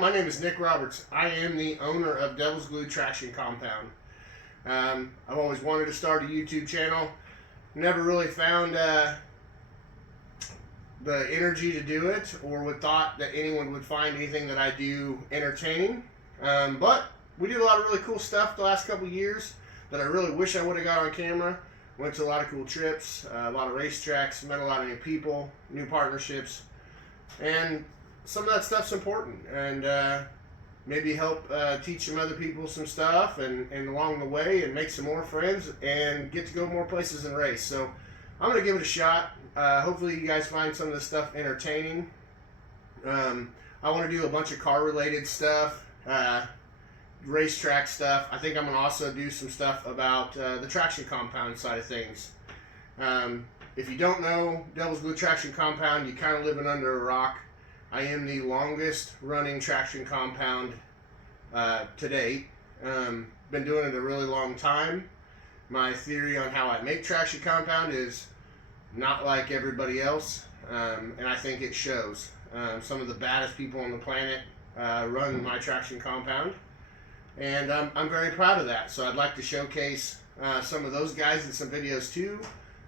My name is Nick Roberts. I am the owner of Devil's Glue Traction Compound. I've always wanted to start a YouTube channel. Never really found the energy to do it, or would thought that anyone would find anything that I do entertaining. But we did a lot of really cool stuff the last couple years that I really wish I would have got on camera. Went to a lot of cool trips, a lot of racetracks, met a lot of new people, new partnerships, and some of that stuff's important, and maybe help teach some other people some stuff, and along the way, and make some more friends, and get to go more places and race. So I'm going to give it a shot. Hopefully you guys find some of this stuff entertaining. I want to do a bunch of car related stuff, racetrack stuff. I think I'm going to also do some stuff about the traction compound side of things. If you don't know Devil's Glue Traction Compound, you're kind of living under a rock. I am the longest running traction compound to date. Been doing it a really long time. My theory on how I make traction compound is not like everybody else, and I think it shows. Some of the baddest people on the planet run my traction compound, and I'm very proud of that. So I'd like to showcase some of those guys in some videos too.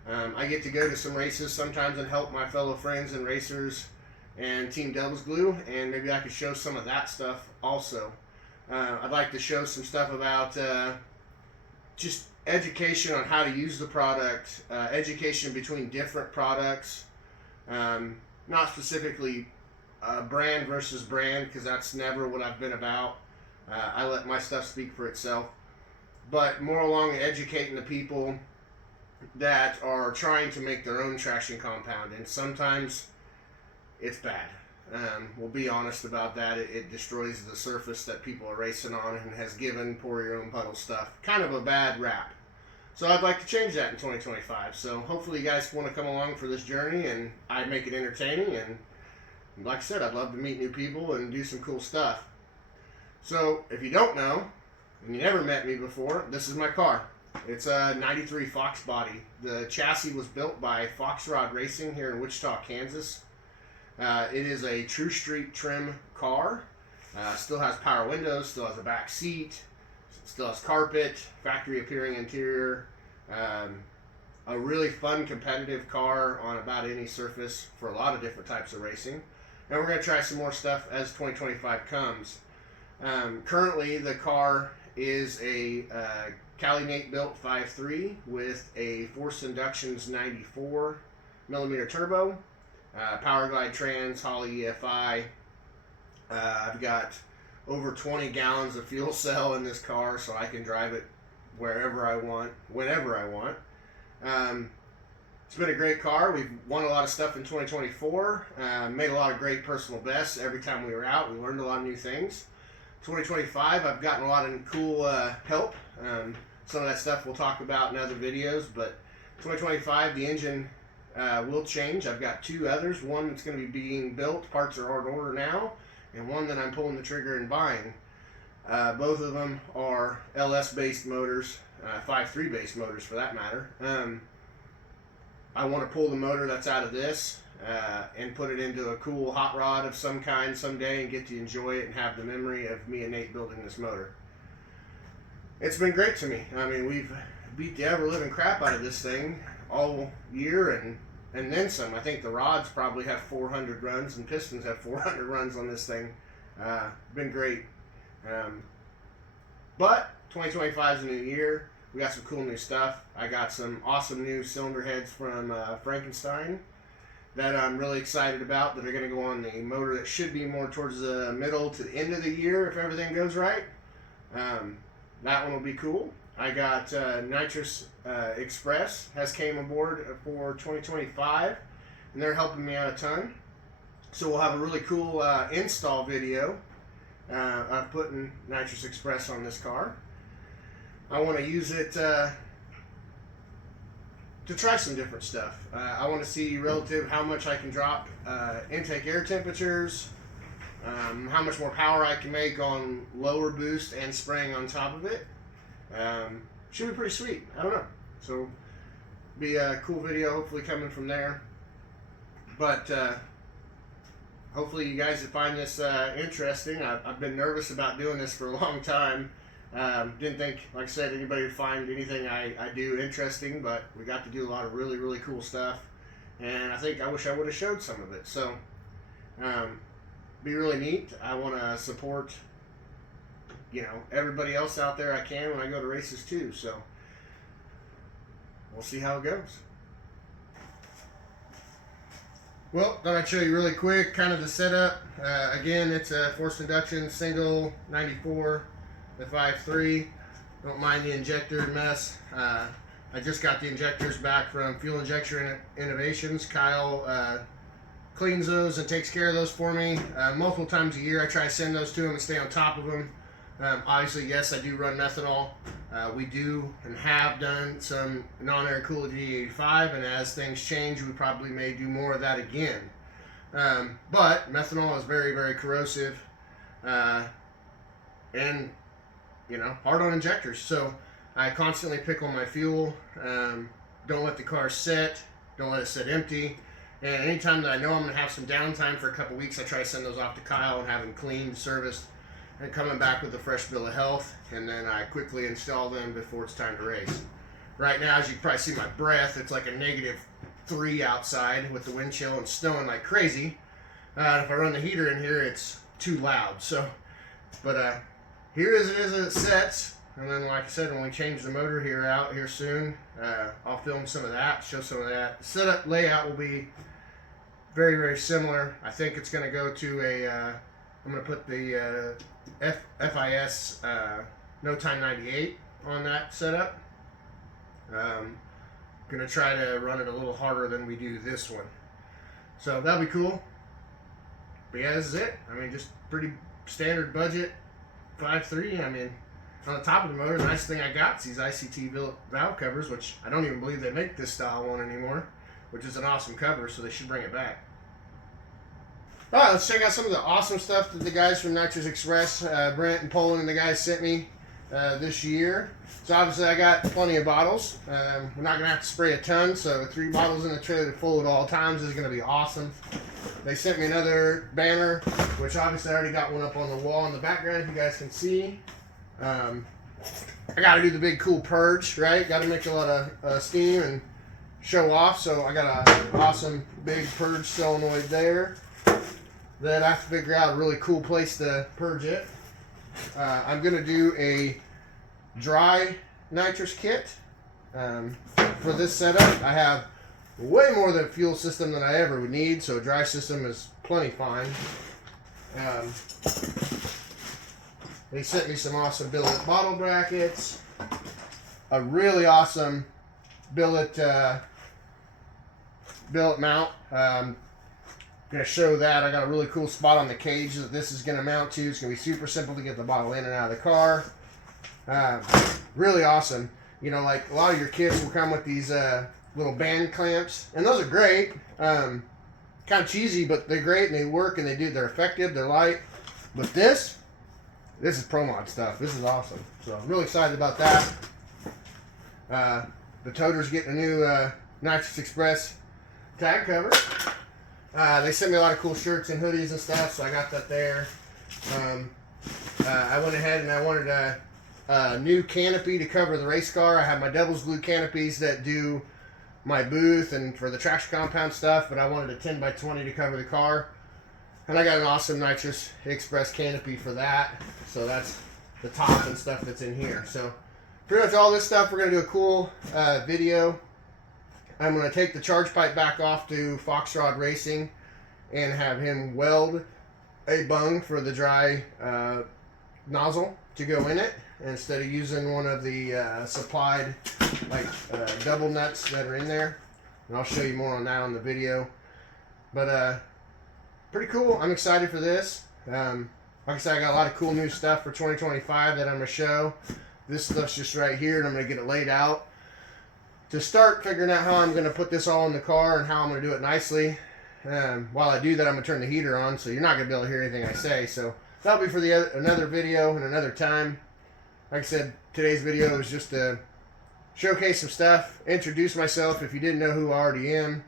I get to go to some races sometimes and help my fellow friends and racers and Team Devil's Glue, and maybe I could show some of that stuff also. I'd like to show some stuff about just education on how to use the product, education between different products, not specifically brand versus brand, because that's never what I've been about. I let my stuff speak for itself, but more along educating the people that are trying to make their own traction compound, and sometimes it's bad. We'll be honest about that. It destroys the surface that people are racing on, and has given pour your own puddle stuff kind of a bad rap. So I'd like to change that in 2025. So hopefully you guys want to come along for this journey, and I make it entertaining. And like I said, I'd love to meet new people and do some cool stuff. So if you don't know, and you never met me before, this is my car. It's a 93 Fox body. The chassis was built by Fox Rod Racing here in Wichita, Kansas. It is a True Street trim car. Still has power windows, still has a back seat, still has carpet, factory appearing interior. A really fun competitive car on about any surface for a lot of different types of racing. And we're going to try some more stuff as 2025 comes. Currently the car is a Cali Nate built 5.3 with a Force Inductions 94 millimeter turbo. Power Glide trans, Holley EFI. I've got over 20 gallons of fuel cell in this car, so I can drive it wherever I want, whenever I want. It's been a great car. We've won a lot of stuff in 2024. Made a lot of great personal bests every time we were out. We learned a lot of new things. 2025, I've gotten a lot of cool help. Some of that stuff we'll talk about in other videos, but 2025, the engine will change. I've got two others. One that's going to be being built, parts are on order now, and one that I'm pulling the trigger and buying. Both of them are LS based motors, 5.3 based motors for that matter. I want to pull the motor that's out of this and put it into a cool hot rod of some kind someday, and get to enjoy it and have the memory of me and Nate building this motor. It's been great to me. I mean, we've beat the ever living crap out of this thing all year, and then some. I think the rods probably have 400 runs, and pistons have 400 runs on this thing. Been great. But 2025 is a new year. We got some cool new stuff. I got some awesome new cylinder heads from Frankenstein that I'm really excited about, that are going to go on the motor that should be more towards the middle to the end of the year if everything goes right. That one will be cool. I got Nitrous Express has came aboard for 2025, and they're helping me out a ton. So we'll have a really cool install video of putting Nitrous Express on this car. I want to use it to try some different stuff. I want to see relative how much I can drop intake air temperatures, how much more power I can make on lower boost and spraying on top of it. Should be pretty sweet. I don't know. So, be a cool video hopefully coming from there. But hopefully you guys find this interesting. I've been nervous about doing this for a long time. Didn't think, like I said, anybody would find anything I do interesting, but we got to do a lot of really, really cool stuff. And I wish I would have showed some of it. So, be really neat. I want to support, everybody else out there I can when I go to races too. So, we'll see how it goes. Well, thought I'd show you really quick kind of the setup. Again, it's a forced induction single 94, the 5.3. Don't mind the injector mess. I just got the injectors back from Fuel Injection Innovations. Kyle cleans those and takes care of those for me multiple times a year. I try to send those to him and stay on top of them. Obviously, yes, I do run methanol. We do and have done some non-air-cooled D85, and as things change, we probably may do more of that again. But methanol is very, very corrosive and, hard on injectors. So I constantly pick on my fuel. Don't let the car sit. Don't let it sit empty. And anytime that I know I'm going to have some downtime for a couple weeks, I try to send those off to Kyle and have them cleaned, serviced, and coming back with a fresh bill of health. And then I quickly install them before it's time to race. Right now, as you can probably see my breath, it's like a -3 outside with the wind chill and snowing like crazy. If I run the heater in here, it's too loud. So, but here as it is as it sets. And then, like I said, when we change the motor here soon, I'll film some of that, show some of that. The setup layout will be very, very similar. I think it's going to go to a, I'm going to put the FIS No Time 98 on that setup. Going to try to run it a little harder than we do this one. So that'll be cool. But yeah, this is it. I mean, just pretty standard budget 5.3. I mean, on the top of the motor, the nice thing I got is these ICT valve covers, which I don't even believe they make this style one anymore, which is an awesome cover, so they should bring it back. All right, let's check out some of the awesome stuff that the guys from Nitrous Express, Brent and Poland and the guys sent me this year. So obviously I got plenty of bottles. We're not going to have to spray a ton, so 3 bottles in the trailer full at all times is going to be awesome. They sent me another banner, which obviously I already got one up on the wall in the background if you guys can see. I got to do the big cool purge, right? Got to make a lot of steam and show off. So I got an awesome big purge solenoid there that I have to figure out a really cool place to purge it. I'm going to do a dry nitrous kit for this setup. I have way more than a fuel system than I ever would need, so a dry system is plenty fine. They sent me some awesome billet bottle brackets, a really awesome billet mount. I'm going to show that. I got a really cool spot on the cage that this is going to mount to. It's going to be super simple to get the bottle in and out of the car. Really awesome. Like a lot of your kits will come with these little band clamps, and those are great. Kind of cheesy, but they're great and they work and they're effective. They're light. But this is ProMod stuff. This is awesome. So I'm really excited about that. The toter's getting a new Nitrous Express tag cover. They sent me a lot of cool shirts and hoodies and stuff, so I got that there. I went ahead and I wanted a new canopy to cover the race car. I have my Devil's Glue canopies that do my booth and for the traction compound stuff, but I wanted a 10x20 to cover the car. And I got an awesome Nitrous Express canopy for that. So that's the top and stuff that's in here. So pretty much all this stuff, we're going to do a cool video. I'm going to take the charge pipe back off to Foxrod Racing and have him weld a bung for the dry nozzle to go in it, instead of using one of the supplied double nuts that are in there. And I'll show you more on that on the video. But pretty cool. I'm excited for this. Like I said, I got a lot of cool new stuff for 2025 that I'm going to show. This stuff's just right here, and I'm going to get it laid out to start figuring out how I'm going to put this all in the car and how I'm going to do it nicely. While I do that, I'm going to turn the heater on, so you're not going to be able to hear anything I say. So that'll be for another video and another time. Like I said, today's video is just to showcase some stuff, introduce myself if you didn't know who I already am,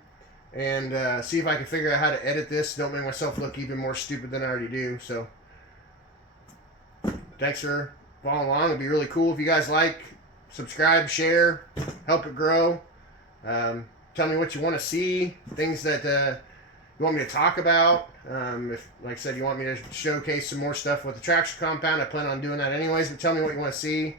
and see if I can figure out how to edit this. Don't make myself look even more stupid than I already do. So thanks for following along. It'd be really cool if you guys like, subscribe, share, help it grow. Tell me what you want to see, things that you want me to talk about. If, like I said, you want me to showcase some more stuff with the traction compound, I plan on doing that anyways, but tell me what you want to see.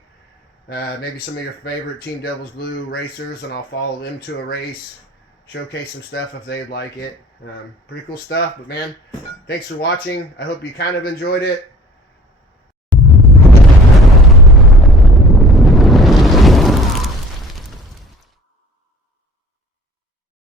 Maybe some of your favorite Team Devil's Glue racers, and I'll follow them to a race, showcase some stuff if they'd like it. Pretty cool stuff, but man, thanks for watching. I hope you kind of enjoyed it.